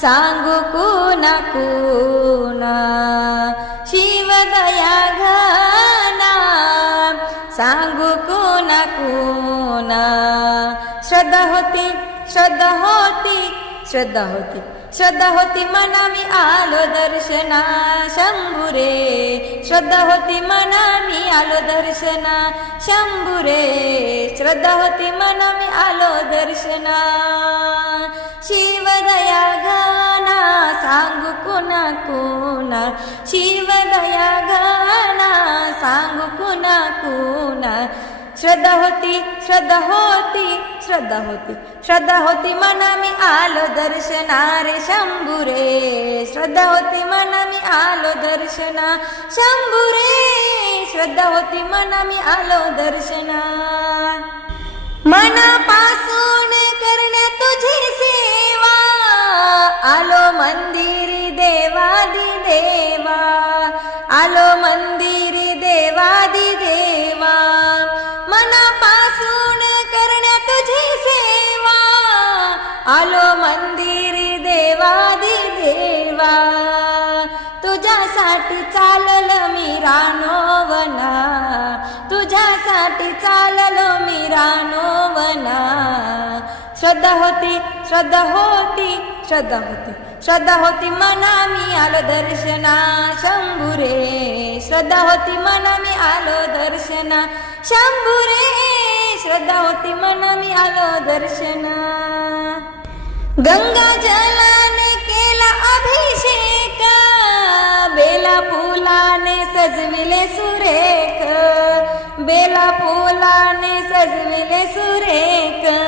सांगू कुना कुना शिवदया घना सांगू कुना कुना श्रद्धा होती श्रद्धा होती श्रद्धा होती श्रद्धा होती मनामी आलो दर्शना शंभुरे. श्रद्धा होती मनामी आलो दर्शना शंभुरे. श्रद्धा होती मनामी आलो दर्शना. शिवदया गाना सांगू कुणा कुणा श्रद्धा होती श्रद्धा होती श्रद्धा होती श्रद्धा होती मना मी आलो दर्शनारे शंभुरे श्रद्धा होती मना मी आलो दर्शना शंभुरे श्रद्धा होती मना मी आलो दर्शना मनापासून करण्या तुझी सेवा आलो मंदिर आलो मंदिरी देवादि देवा मनापासून करण्या तुझी सेवा. आलो मंदिरी देवादि देवा तुझ्यासाठी चाललं मी रानोवना. तुझ्यासाठी चाललो मी रानोवना. श्रद्धा होती श्रद्धा होती श्रद्धा होती. श्रद्धा होती मना मी आलो दर्शना शंभुरे. श्रद्धा होती मना मी आलो दर्शना शंभुरे. श्रद्धा होती मना मी आलो दर्शना. गंगा जलाने केला अभिषेक बेला फुलाने सजविले सुरेख. बेला फुलाने सजविले सुरेख.